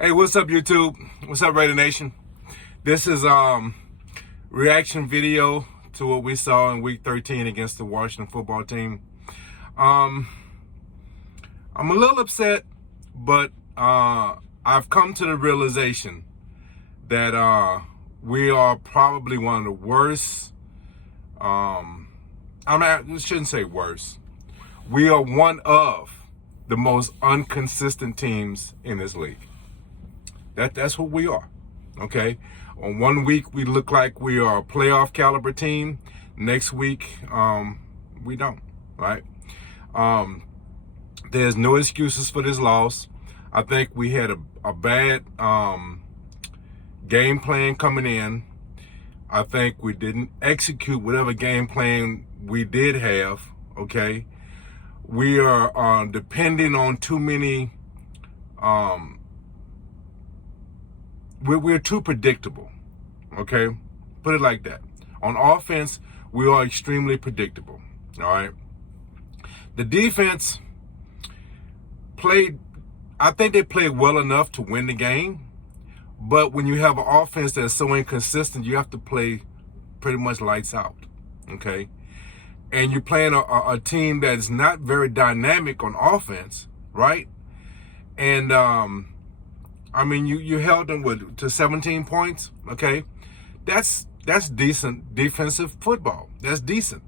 Hey, what's up, YouTube? What's up, Raider Nation? This is reaction video to what we saw in Week 13 against the Washington football team. I'm a little upset, but I've come to the realization that we are probably one of the worst. I shouldn't say worst. We are one of the most inconsistent teams in this league. That's what we are, okay? On 1 week, we look like we are a playoff caliber team. Next week, we don't, right? There's no excuses for this loss. I think we had a bad game plan coming in. I think we didn't execute whatever game plan we did have, okay? We are depending on too many, we're too predictable, okay? Put it like that. On offense, we are extremely predictable, all right? The defense I think they played well enough to win the game, but when you have an offense that's so inconsistent, you have to play pretty much lights out, okay? And you're playing a team that's not very dynamic on offense, right? And, I mean, you held them to 17 points, okay? That's decent defensive football. That's decent.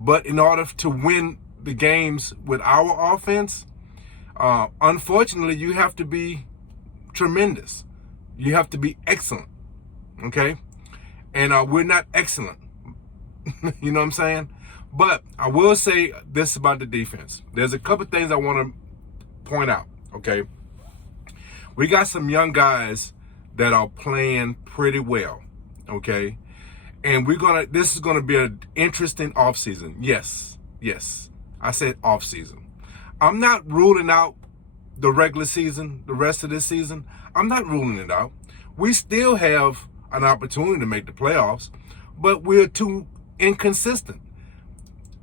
But in order to win the games with our offense, unfortunately, you have to be tremendous. You have to be excellent, okay? And we're not excellent. You know what I'm saying? But I will say this about the defense. There's a couple things I want to point out, okay? We got some young guys that are playing pretty well, okay? And this is gonna be an interesting offseason. Yes, I said offseason. I'm not ruling out the regular season, the rest of this season. I'm not ruling it out. We still have an opportunity to make the playoffs, but we're too inconsistent.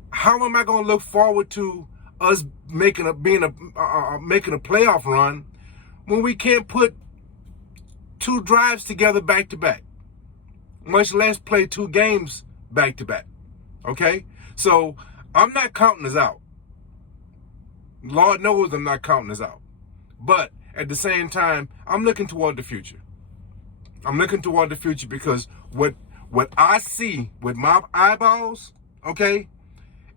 How am I gonna look forward to us making a playoff run when we can't put 2 drives together back to back, much less play 2 games back to back, okay? So I'm not counting us out. Lord knows I'm not counting us out. But at the same time, I'm looking toward the future. I'm looking toward the future because what I see with my eyeballs, okay,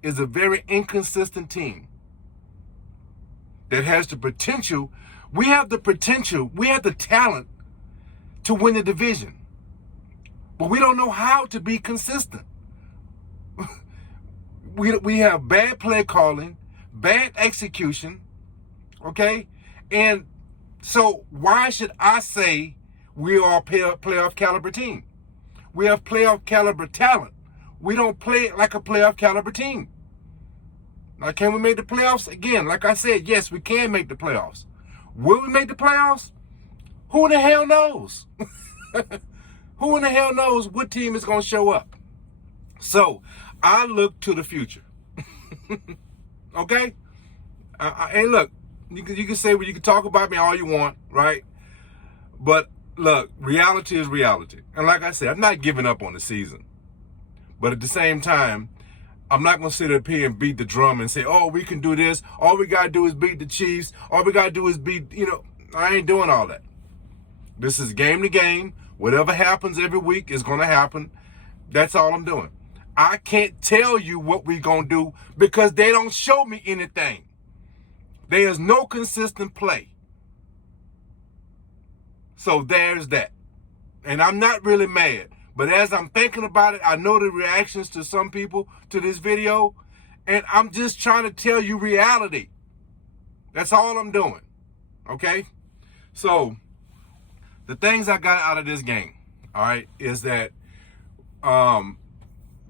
is a very inconsistent team that has the potential. We have the potential, we have the talent to win the division, but we don't know how to be consistent. We have bad play calling, bad execution, okay? And so why should I say we are a playoff caliber team? We have playoff caliber talent. We don't play like a playoff caliber team. Now, can we make the playoffs? Again, like I said, yes, we can make the playoffs. Will we make the playoffs? Who in the hell knows? Who in the hell knows what team is going to show up? So, I look to the future. Okay? And look, you can say, well, you can talk about me all you want, right? But look, reality is reality. And like I said, I'm not giving up on the season. But at the same time, I'm not going to sit up here and beat the drum and say, oh, we can do this. All we got to do is beat the Chiefs. All we got to do is beat, I ain't doing all that. This is game to game. Whatever happens every week is going to happen. That's all I'm doing. I can't tell you what we're going to do because they don't show me anything. There is no consistent play. So there's that. And I'm not really mad. But as I'm thinking about it, I know the reactions to some people to this video, and I'm just trying to tell you reality. That's all I'm doing, okay? So the things I got out of this game, all right, is that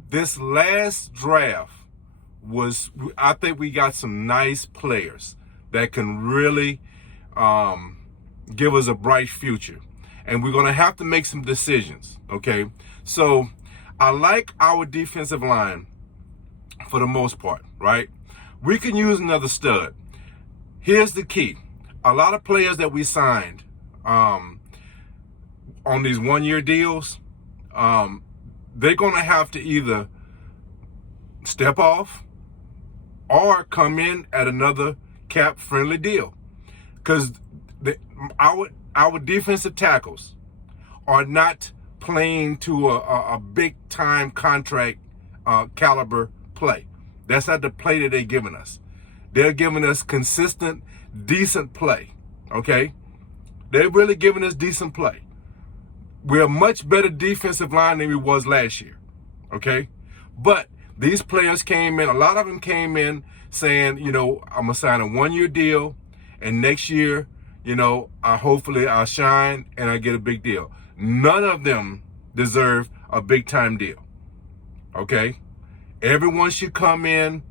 this last draft I think we got some nice players that can really give us a bright future. And we're going to have to make some decisions, okay? So I like our defensive line for the most part, right? We can use another stud. Here's the key. A lot of players that we signed on these 1-year deals, they're going to have to either step off or come in at another cap-friendly deal, because our defensive tackles are not playing to a big-time contract caliber play. That's not the play that they're giving us. They're giving us consistent, decent play, okay? They're really giving us decent play. We're a much better defensive line than we was last year, okay? But these players came in, a lot of them came in saying, I'm going to sign a 1-year deal, and next year, hopefully I'll shine and I get a big deal. None of them deserve a big-time deal, okay? Everyone should come in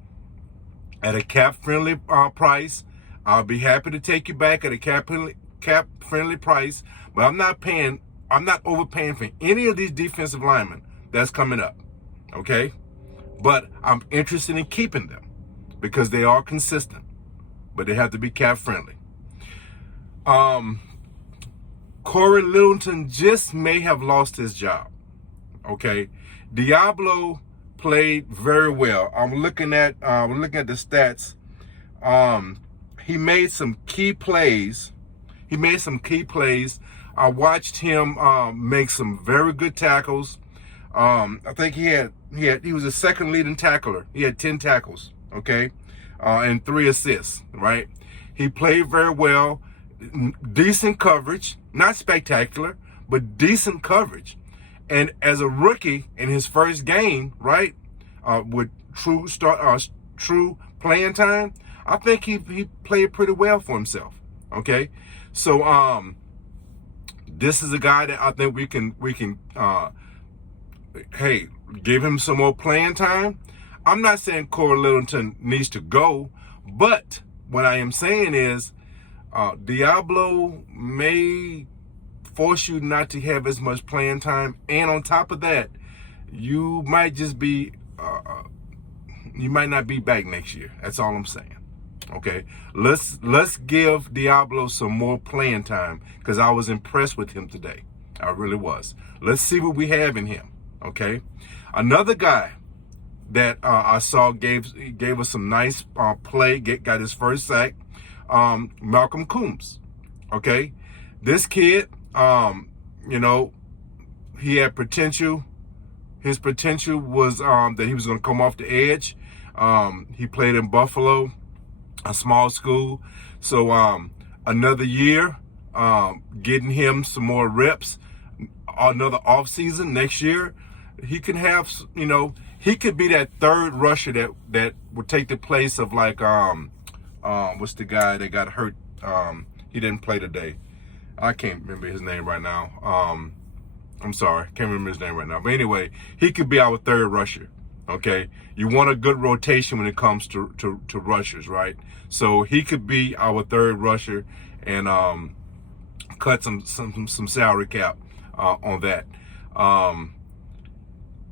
at a cap-friendly price. I'll be happy to take you back at a cap-friendly price, but I'm not overpaying for any of these defensive linemen that's coming up, okay? But I'm interested in keeping them because they are consistent, but they have to be cap-friendly. Corey Littleton just may have lost his job, okay? Diablo played very well. I'm looking at the stats. He made some key plays. I watched him make some very good tackles. I think he was a second leading tackler. He had 10 tackles, okay, and 3 assists. Right? He played very well. Decent coverage, not spectacular, but decent coverage. And as a rookie in his first game, right, with true playing time, I think he played pretty well for himself. Okay, so this is a guy that I think we can give him some more playing time. I'm not saying Corey Littleton needs to go, but what I am saying is Diablo may force you not to have as much playing time, and on top of that, you might just be you might not be back next year. That's all I'm saying. Okay, let's give Diablo some more playing time, because I was impressed with him today. I really was. Let's see what we have in him. Okay, another guy that I saw gave us some nice play. Got his first sack. Malcolm Coombs. Okay, this kid. He had potential. His potential was that he was going to come off the edge. He played in Buffalo, a small school. So another year, getting him some more reps, another offseason next year, he can have, he could be that third rusher that would take the place of what's the guy that got hurt? He didn't play today. I can't remember his name right now. I'm sorry, can't remember his name right now. But anyway, he could be our third rusher. Okay, you want a good rotation when it comes to rushers, right? So he could be our third rusher and cut some salary cap on that.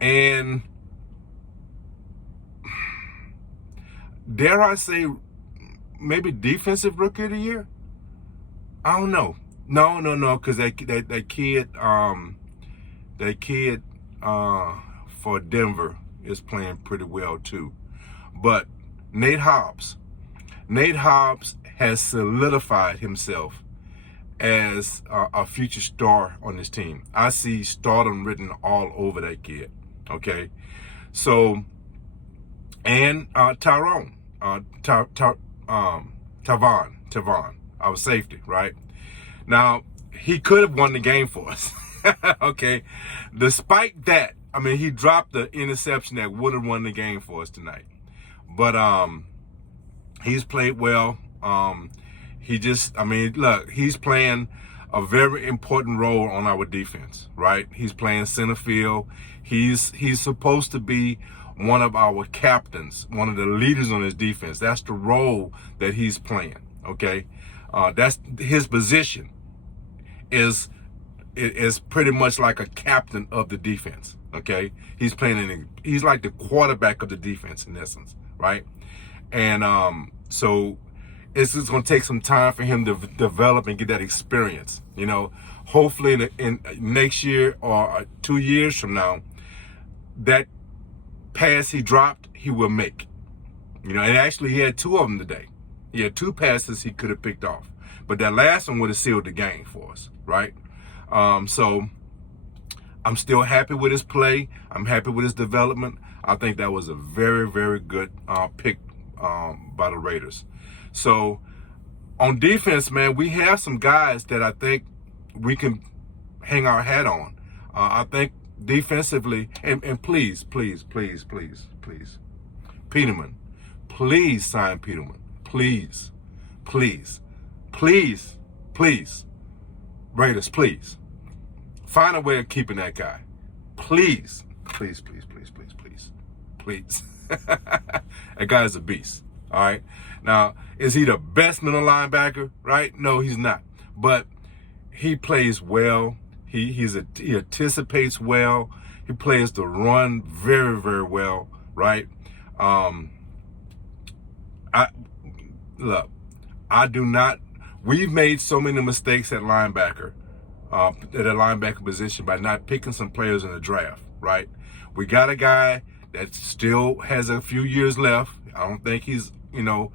And dare I say, maybe defensive rookie of the year? I don't know. No, because that kid for Denver is playing pretty well too. But Nate Hobbs has solidified himself as a future star on this team. I see stardom written all over that kid. Okay, so and Tavon, our safety, right? Now, he could have won the game for us. Okay, despite that, I mean, he dropped the interception that would have won the game for us tonight. But he's played well. He's playing a very important role on our defense, right? He's playing center field. He's supposed to be one of our captains, one of the leaders on his defense. That's the role that he's playing, okay? That's his position is pretty much like a captain of the defense, okay? He's like the quarterback of the defense in essence, right? And so it's just going to take some time for him to develop and get that experience. Hopefully in next year or 2 years from now, that pass he dropped, he will make. And actually he had 2 of them today. He had 2 passes he could have picked off. But that last one would have sealed the game for us, right? So I'm still happy with his play. I'm happy with his development. I think that was a very, very good pick by the Raiders. So on defense, man, we have some guys that I think we can hang our hat on. I think defensively, and please, Peterman, please sign Peterman. Please. Raiders, please. Find a way of keeping that guy. Please. That guy is a beast. All right. Now, is he the best middle linebacker? Right? No, he's not. But he plays well. He anticipates well. He plays the run very, very well. Right? We've made so many mistakes at linebacker, at the linebacker position by not picking some players in the draft, right? We got a guy that still has a few years left. I don't think he's on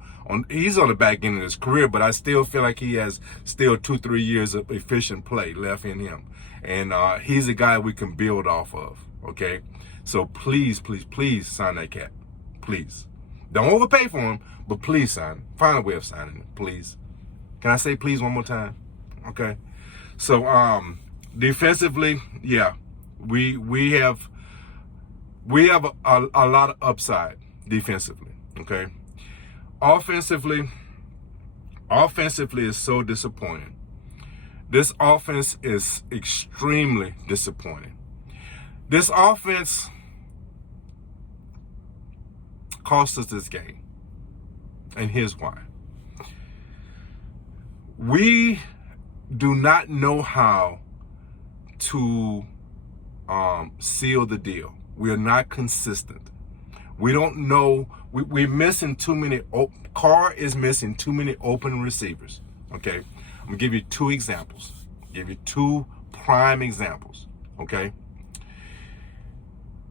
the back end of his career, but I still feel like he has still 2-3 years of efficient play left in him. And he's a guy we can build off of, okay? So please sign that cat, please. Don't overpay for him, but please sign him. Find a way of signing him, please. Can I say please one more time? Okay. So defensively, yeah, we have a lot of upside defensively. Okay. Offensively is so disappointing. This offense is extremely disappointing. This offense cost us this game. And here's why. We do not know how to seal the deal. We are not consistent. We don't know. We're missing too many. Carr is missing too many open receivers. Okay, I'm gonna give you 2 examples. Give you 2 prime examples. Okay,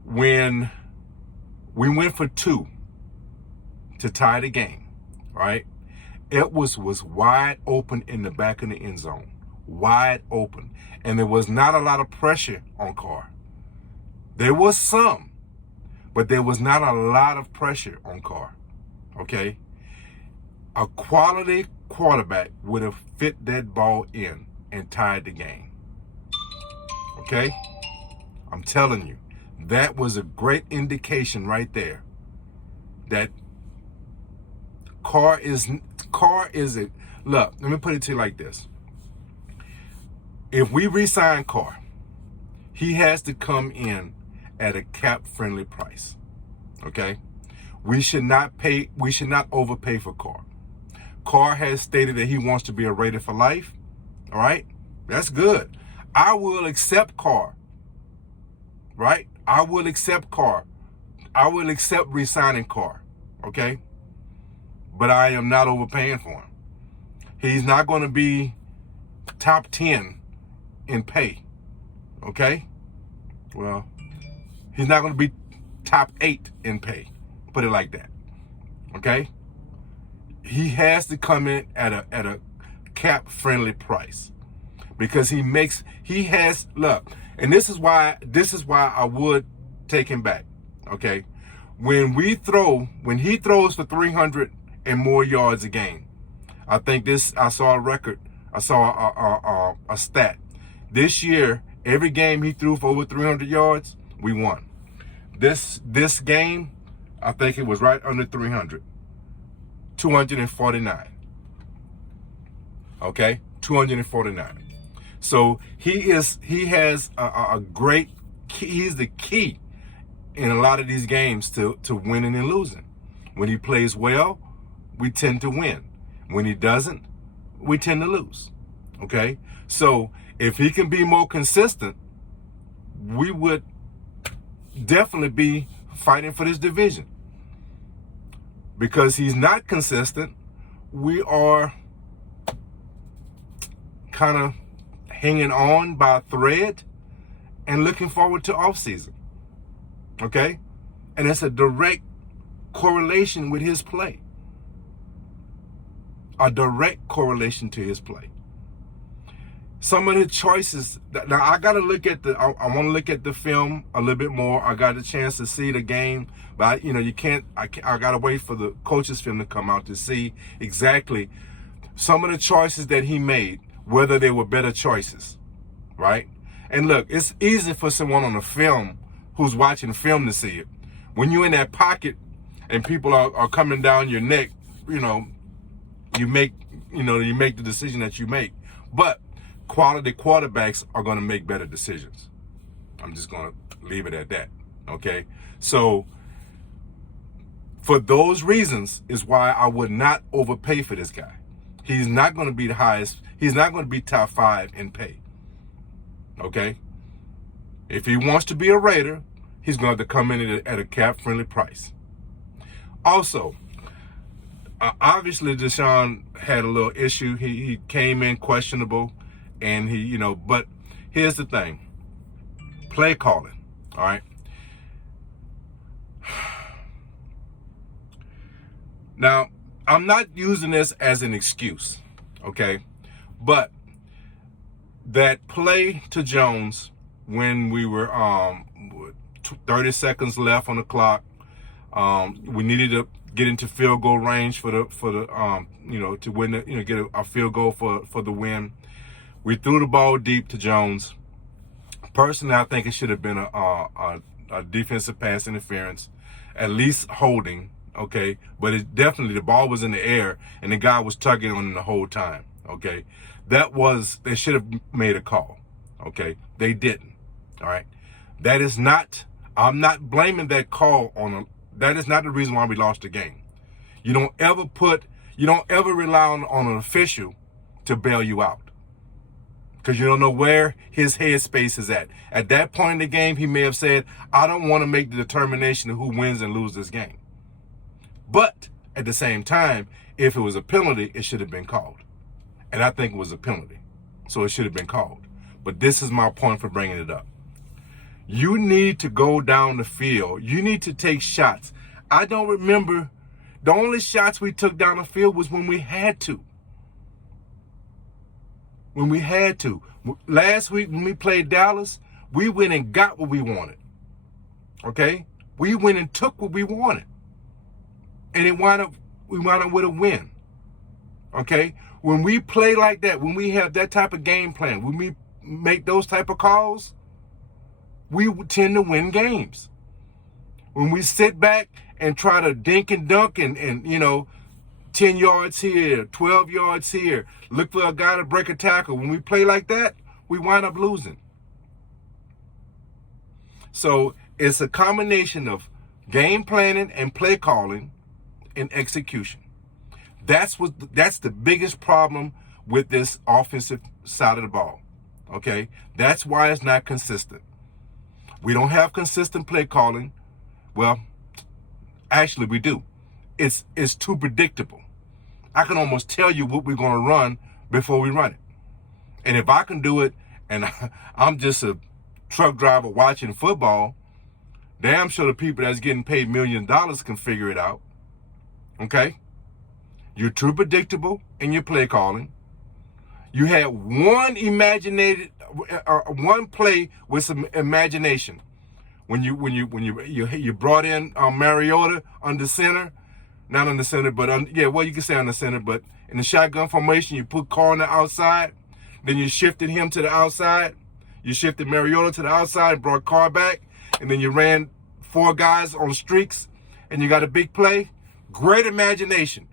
when we went for 2 to tie the game, right? It was wide open in the back of the end zone, wide open, and there was not a lot of pressure on Carr. There was some, but there was not a lot of pressure on Carr. Okay, a quality quarterback would have fit that ball in and tied the game. Okay, I'm telling you, that was a great indication right there that Carr is it. Look, let me put it to you like this. If we re-sign Carr, he has to come in at a cap-friendly price. Okay? We should not overpay for Carr. Carr has stated that he wants to be a Raider for life. All right? That's good. I will accept Carr. Right? I will accept Carr. I will accept re-signing Carr. Okay? But I am not overpaying for him. He's not going to be top 10 in pay. Okay? Well, he's not going to be top 8 in pay. Put it like that. Okay? He has to come in at a cap-friendly price. Because look, and this is why I would take him back. Okay? When he throws for 300 and more yards a game. I saw a record. I saw a stat. This year, every game he threw for over 300 yards, we won. This game, I think it was right under 300. 249. Okay? 249. So he's the key in a lot of these games to winning and losing. When he plays well, we tend to win. When he doesn't, we tend to lose. Okay? So if he can be more consistent, we would definitely be fighting for this division. Because he's not consistent, we are kind of hanging on by a thread and looking forward to offseason. Okay? And it's a direct correlation with his play. A direct correlation to his play. Some of the choices, now I got to look at I want to look at the film a little bit more. I got a chance to see the game, but you can't, I got to wait for the coach's film to come out to see exactly some of the choices that he made, whether they were better choices, right? And look, it's easy for someone on the film who's watching film to see it. When you're in that pocket and people are coming down your neck, you make the decision that you make. But quality quarterbacks are going to make better decisions. I'm just going to leave it at that. Okay. So for those reasons is why I would not overpay for this guy. He's not going to be the highest. He's not going to be top 5 in pay. Okay. If he wants to be a Raider, he's going to have to come in at a cap friendly price. Also, obviously Deshaun had a little issue. He came in questionable. And but here's the thing. Play calling, all right? Now, I'm not using this as an excuse, okay? But that play to Jones when we were 30 seconds left on the clock, we needed to get into field goal range for the to win get a field goal for the win. We threw the ball deep to Jones. Personally, I think it should have been a defensive pass interference, at least holding, okay? But it definitely, the ball was in the air, and the guy was tugging on it the whole time, okay? They should have made a call, okay? They didn't, all right? That is not, I'm not blaming that call that is not the reason why we lost the game. You don't ever rely on an official to bail you out, because you don't know where his headspace is at. At that point in the game, he may have said, I don't want to make the determination of who wins and loses this game. But at the same time, if it was a penalty, it should have been called. And I think it was a penalty, so it should have been called. But this is my point for bringing it up. You need to go down the field. You need to take shots. I don't remember, the only shots we took down the field was when we had to. When we had to. Last week when we played Dallas, we went and got what we wanted. Okay? We went and took what we wanted. And we wound up with a win. Okay? When we play like that, when we have that type of game plan, when we make those type of calls, we tend to win games. When we sit back and try to dink and dunk and 10 yards here, 12 yards here, look for a guy to break a tackle. When we play like that, we wind up losing. So it's a combination of game planning and play calling and execution. That's the biggest problem with this offensive side of the ball. Okay? That's why it's not consistent. We don't have consistent play calling. Well, actually we do. It's too predictable. I can almost tell you what we're going to run before we run it. And if I can do it, and I'm just a truck driver watching football, damn sure the people that's getting paid $millions can figure it out. Okay? You're too predictable in your play calling. You had one play with some imagination. When you brought in Mariota under center, not on the center, but you can say on the center, but in the shotgun formation, you put Carr on the outside, then you shifted him to the outside, you shifted Mariota to the outside, brought Carr back, and then you ran 4 guys on streaks, and you got a big play. Great imagination,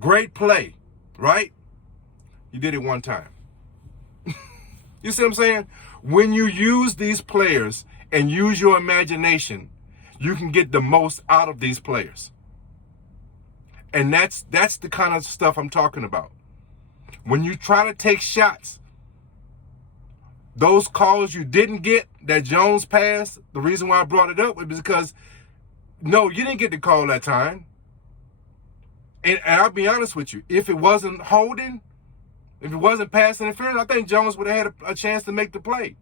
great play, right? You did it one time. You see what I'm saying? When you use these players and use your imagination, you can get the most out of these players. And that's the kind of stuff I'm talking about. When you try to take shots, those calls you didn't get that Jones passed, the reason why I brought it up was because, no, you didn't get the call that time. And I'll be honest with you, if it wasn't holding, if it wasn't pass interference, I think Jones would have had a chance to make the play.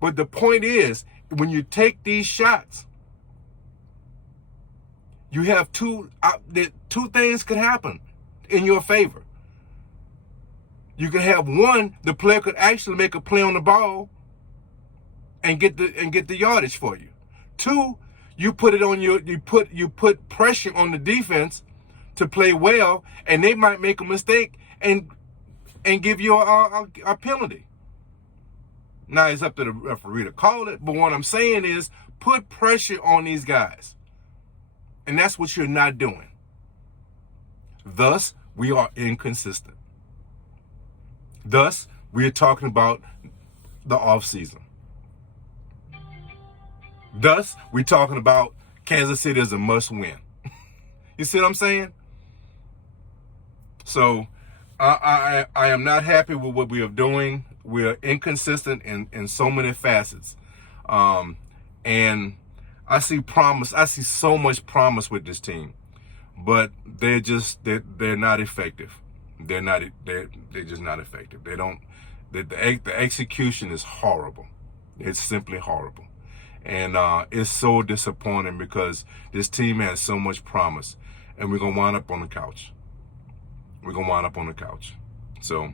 But the point is, when you take these shots, you have two things could happen in your favor. You can have one, the player could actually make a play on the ball and get the yardage for you. Two, you put pressure on the defense to play well, and they might make a mistake and give you a penalty. Now it's up to the referee to call it, but what I'm saying is put pressure on these guys. And that's what you're not doing. Thus, we are inconsistent. Thus, we are talking about the offseason. Thus, we're talking about Kansas City as a must-win. You see what I'm saying? So, I am not happy with what we are doing. We are inconsistent in so many facets. And I see promise. I see so much promise with this team, but they're not effective. They're just not effective. They don't. The execution is horrible. It's simply horrible, and it's so disappointing because this team has so much promise, and we're gonna wind up on the couch. We're gonna wind up on the couch. So,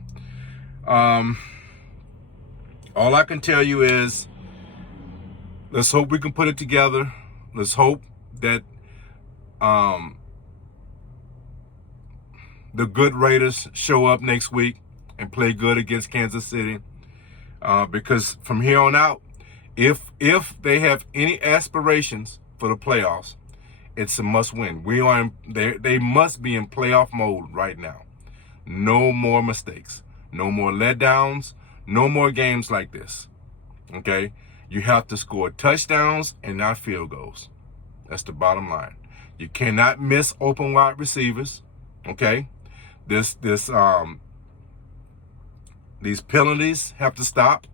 all I can tell you is, let's hope we can put it together. Let's hope that the good Raiders show up next week and play good against Kansas City. Because from here on out, if they have any aspirations for the playoffs, it's a must-win. They must be in playoff mode right now. No more mistakes. No more letdowns. No more games like this. Okay? You have to score touchdowns and not field goals. That's the bottom line. You cannot miss open wide receivers. Okay? These penalties have to stop.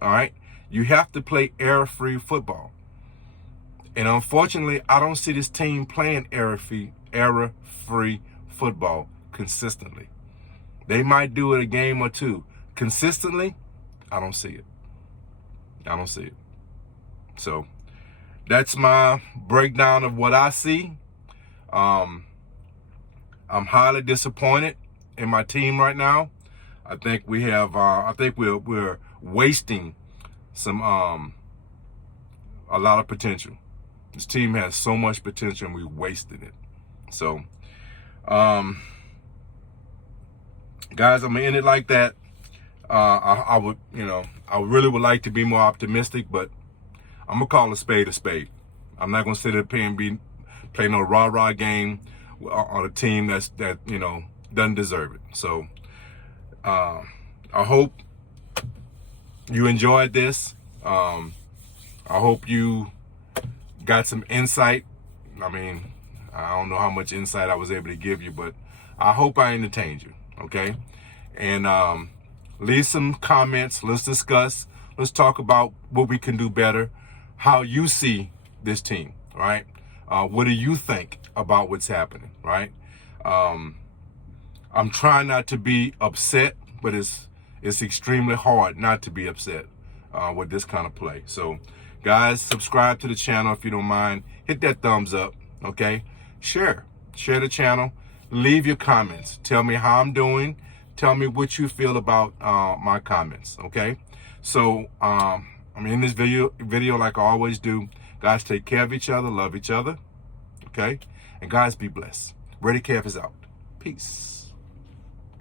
All right? You have to play error-free football. And unfortunately, I don't see this team playing error-free football consistently. They might do it a game or two. Consistently, I don't see it. I don't see it. So that's my breakdown of what I see. I'm highly disappointed in my team right now. I think we have. I think we're wasting some a lot of potential. This team has so much potential, and we wasted it. So, guys, I'm gonna end it like that. I would, I really would like to be more optimistic, but I'm gonna call a spade a spade. I'm not gonna sit up here and play no rah-rah game on a team that doesn't deserve it. So, I hope you enjoyed this. I hope you got some insight. I mean, I don't know how much insight I was able to give you, but I hope I entertained you. Okay, and leave some comments. Let's discuss. Let's talk about what we can do better. How you see this team, right? What do you think about what's happening, right? I'm trying not to be upset, but it's extremely hard not to be upset with this kind of play. So, guys, subscribe to the channel if you don't mind. Hit that thumbs up, okay? Share the channel. Leave your comments. Tell me how I'm doing. Tell me what you feel about my comments, okay? So, I'm in this video like I always do. Guys, take care of each other. Love each other, okay? And guys, be blessed. RaiderKev is out. Peace.